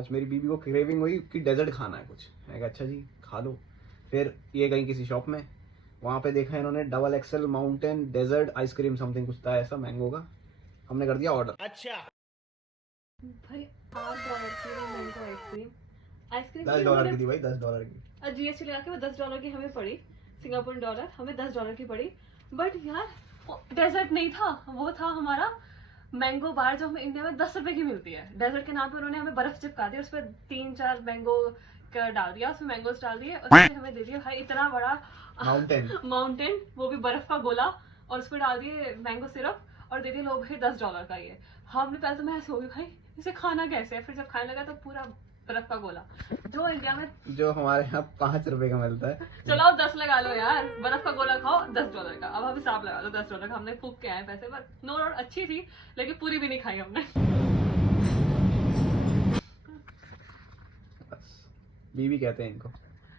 आज मेरी बीबी को क्रेविंग हुई कि डेजर्ट खाना है कुछ। मैं कहा अच्छा जी खा लो। फिर ये गई किसी शॉप में, वहाँ पे देखा इन्होंने double excel mountain dessert ice cream something कुछ था ऐसा मैंगो का। हमने कर दिया ऑर्डर। अच्छा भाई $8 की वो मैंगो आइसक्रीम आइसक्रीम $10 की थी भाई, $10 की। जीएसटी लगा के वो $10 की हमें पड़ी, सिंगापुर डॉलर हमें $10 की पड़ी। बट यार डेजर्ट नहीं था, वो था हमारा मैंगो बार जो हमें इंडिया में 10 रुपए की मिलती है। डेजर्ट के नाम पे उन्होंने हमें बर्फ चिपका दी, उस पर 3-4 मैंगो डाल दिया, उसमें मैंगोस डाल दिए, उसमें हमें दे दिया भाई इतना बड़ा माउंटेन, वो भी बर्फ का गोला, और उस पर डाल दिए मैंगो सिरप और दे दिए लो भाई $10 का ये। हमने पहले तो मैं ऐसे हो गई भाई इसे खाना कैसे है, फिर जब खाने लगा तो पूरा बर्फ का गोला जो इंडिया में जो हमारे यहाँ 5 रुपए का मिलता है। चलो अब 10 लगा लो यार, बर्फ का गोला खाओ $10 का। अब हम हिसाब लगा लो $10 का, हमने फूक के आए पैसे, बट नो डाउट अच्छी थी लेकिन पूरी भी नहीं खाई हमने। बस बीबी कहते हैं इनको।